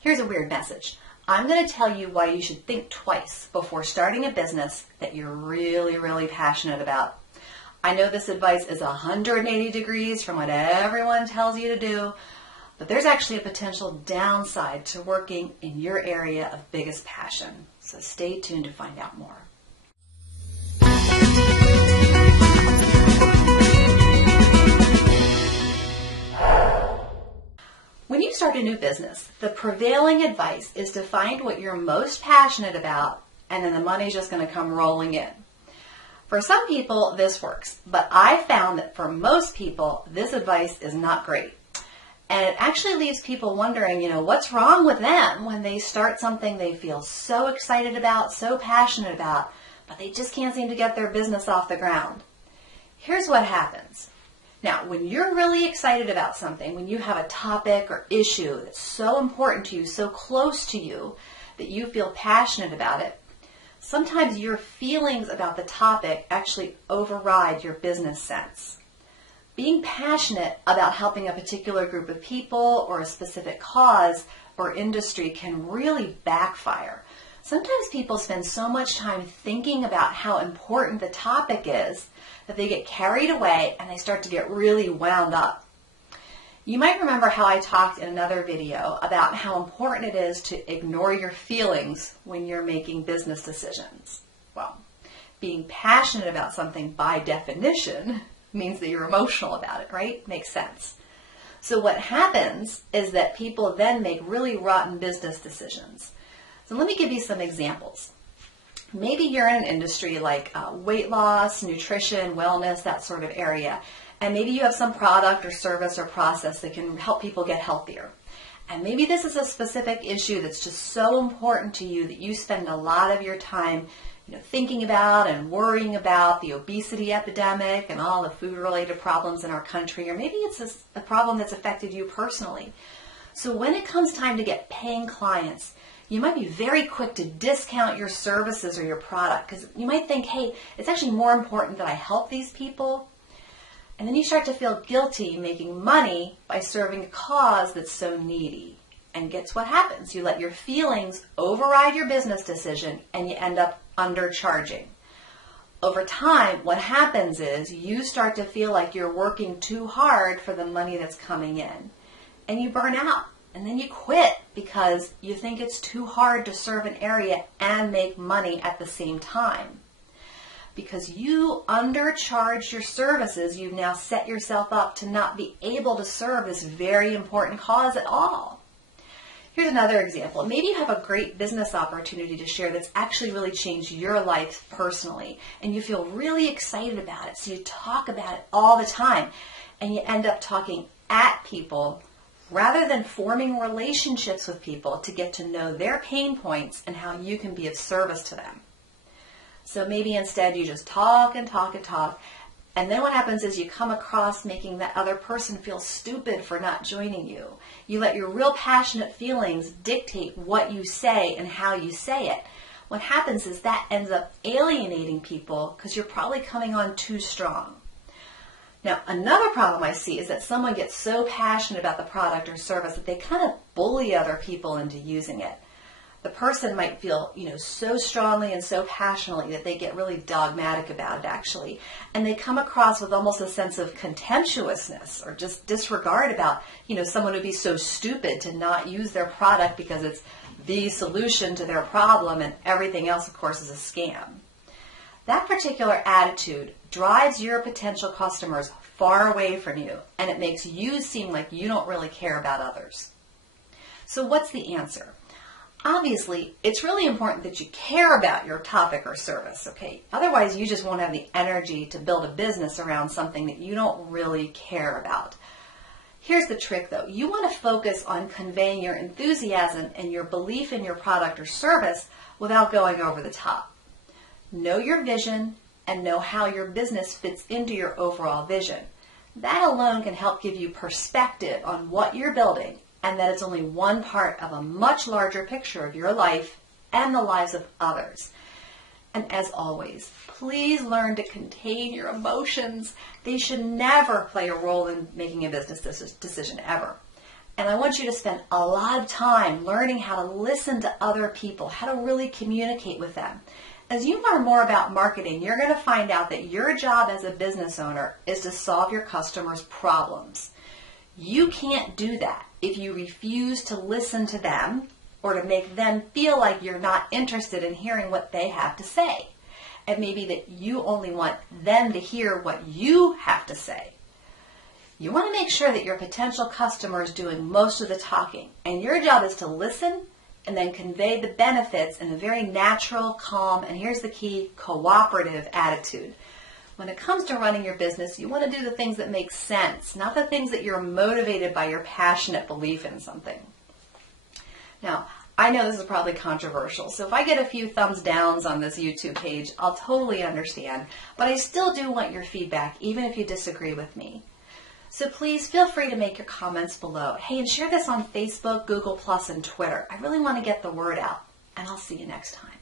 Here's a weird message. I'm going to tell you why you should think twice before starting a business that you're really, really passionate about. I know this advice is 180 degrees from what everyone tells you to do, but there's actually a potential downside to working in your area of biggest passion. So stay tuned to find out more. When you start a new business, the prevailing advice is to find what you're most passionate about, and then the money's just going to come rolling in. For some people, this works, but I found that for most people, this advice is not great. And it actually leaves people wondering, what's wrong with them when they start something they feel so excited about, so passionate about, but they just can't seem to get their business off the ground. Here's what happens. Now, when you're really excited about something, when you have a topic or issue that's so important to you, so close to you, that you feel passionate about it, sometimes your feelings about the topic actually override your business sense. Being passionate about helping a particular group of people or a specific cause or industry can really backfire. Sometimes people spend so much time thinking about how important the topic is that they get carried away and they start to get really wound up. You might remember how I talked in another video about how important it is to ignore your feelings when you're making business decisions. Well, being passionate about something by definition means that you're emotional about it, right? Makes sense. So what happens is that people then make really rotten business decisions. So let me give you some examples. Maybe you're in an industry like weight loss, nutrition, wellness, that sort of area. And maybe you have some product or service or process that can help people get healthier. And maybe this is a specific issue that's just so important to you that you spend a lot of your time thinking about and worrying about the obesity epidemic and all the food-related problems in our country. Or maybe it's a problem that's affected you personally. So when it comes time to get paying clients, you might be very quick to discount your services or your product because you might think, hey, it's actually more important that I help these people. And then you start to feel guilty making money by serving a cause that's so needy. And guess what happens? You let your feelings override your business decision and you end up undercharging. Over time, what happens is you start to feel like you're working too hard for the money that's coming in. And you burn out. And then you quit because you think it's too hard to serve an area and make money at the same time. Because you undercharged your services, you've now set yourself up to not be able to serve this very important cause at all. Here's another example. Maybe you have a great business opportunity to share that's actually really changed your life personally, and you feel really excited about it, so you talk about it all the time, and you end up talking at people rather than forming relationships with people to get to know their pain points and how you can be of service to them. So maybe instead you just talk and talk and talk, and then what happens is you come across making that other person feel stupid for not joining you. You let your real passionate feelings dictate what you say and how you say it. What happens is that ends up alienating people because you're probably coming on too strong. Now, another problem I see is that someone gets so passionate about the product or service that they kind of bully other people into using it. The person might feel, so strongly and so passionately that they get really dogmatic about it, actually. And they come across with almost a sense of contemptuousness or just disregard about, someone would be so stupid to not use their product because it's the solution to their problem and everything else, of course, is a scam. That particular attitude drives your potential customers far away from you, and it makes you seem like you don't really care about others. So what's the answer? Obviously, it's really important that you care about your topic or service, okay? Otherwise, you just won't have the energy to build a business around something that you don't really care about. Here's the trick, though. You want to focus on conveying your enthusiasm and your belief in your product or service without going over the top. Know your vision and know how your business fits into your overall vision. That alone can help give you perspective on what you're building and that it's only one part of a much larger picture of your life and the lives of others. And as always, please learn to contain your emotions. They should never play a role in making a business decision ever. And I want you to spend a lot of time learning how to listen to other people, how to really communicate with them. As you learn more about marketing, you're going to find out that your job as a business owner is to solve your customers' problems. You can't do that if you refuse to listen to them or to make them feel like you're not interested in hearing what they have to say. And maybe that you only want them to hear what you have to say. You want to make sure that your potential customer is doing most of the talking, and your job is to listen and then convey the benefits in a very natural, calm, and here's the key, cooperative attitude. When it comes to running your business, you want to do the things that make sense, not the things that you're motivated by your passionate belief in something. Now, I know this is probably controversial, so if I get a few thumbs downs on this YouTube page, I'll totally understand, but I still do want your feedback, even if you disagree with me. So please feel free to make your comments below. Hey, and share this on Facebook, Google+, and Twitter. I really want to get the word out, and I'll see you next time.